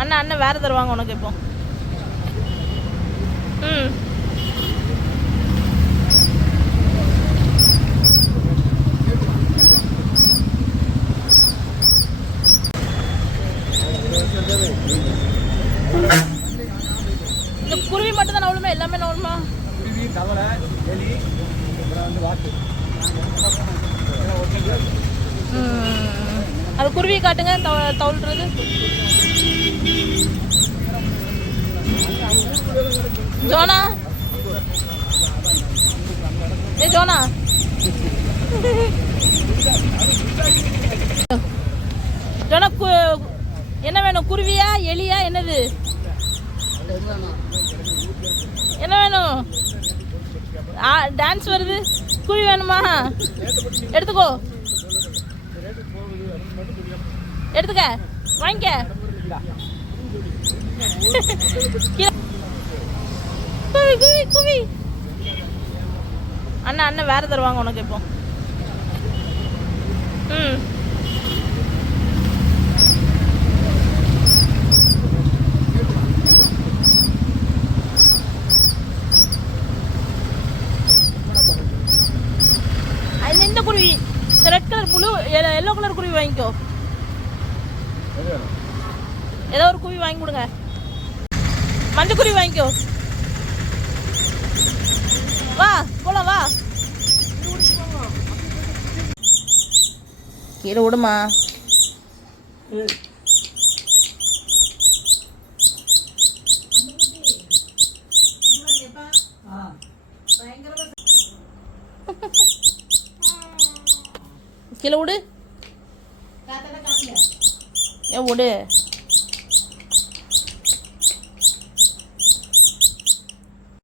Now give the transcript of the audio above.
அண்ணா அண்ணன் வேறு தருவாங்க உனக்கு இப்போ. ம் இந்த குருவி மட்டும் தான் நவலுமா, எல்லாமே நவலுமா? குருவி, தவளை, எலி, அப்புறம் வந்து வாத்து. அது குருவி காட்டுங்க, தவழ்றது. ஜோனா, ஏ ஜோனா, ஜோனா என்ன வேணும்? குருவியா எலியா என்னது? என்ன வேணும்? டான்ஸ் வருது. குருவி வேணுமா? எடுத்துக்கோ, எடுத்துக்க, வாங்கிக்க. குவி குவி குவி. அண்ணா அண்ணன் வேறு தருவாங்க உனக்கு இப்போ. ம் இந்த குருவி, இந்த ரெட் கலர் புழு, எல்லோ கலர் குருவி வாங்கிக்கோ. ஏதோ ஒரு குருவி வாங்கி கொடுங்க. மஞ்சள் குருவி வாங்கிக்கோ. வா போலாம், வா. கீழே விடுமா. கீழே விடு, ஏன் விடு.